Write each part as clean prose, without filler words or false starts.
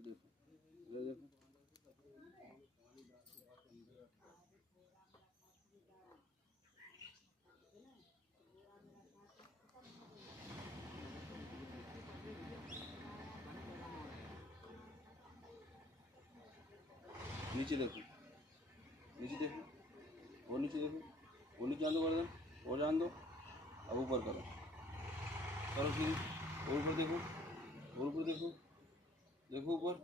देखो, इधर देखो। नीचे देखो, नीचे देखो, और नीचे देखो, वो नीचे जान दो गर्दन, और जान दो। अब ऊपर करो, करो सीधी, और ऊपर देखो, और ऊपर देखो, देखो ऊपर,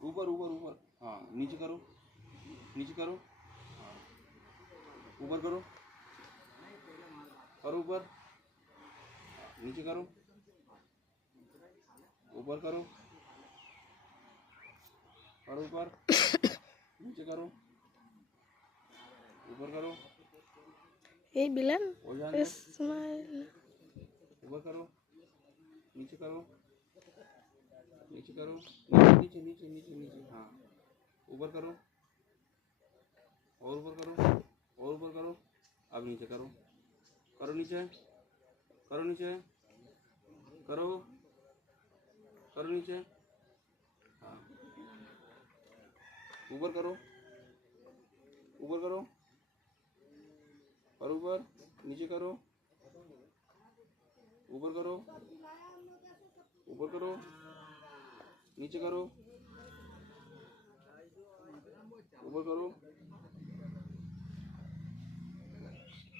ऊपर ऊपर ऊपर। हाँ नीचे करो, नीचे करो, हाँ ऊपर करो, करो ऊपर, नीचे करो, ऊपर करो, करो ऊपर, नीचे करो, ऊपर करो। Hey Bilan, और जान दो, smile. ऊपर करो, नीचे करो, नीचे करो, नीचे नीचे नीचे नीचे नीचे। हाँ ऊपर करो, और ऊपर करो, और ऊपर करो। अब नीचे करो, करो नीचे, करो नीचे, करो, करो नीचे। हाँ ऊपर करो, ऊपर करो, और ऊपर, नीचे करो, ऊपर करो, ऊपर करो, नीचे करो, ऊपर करो,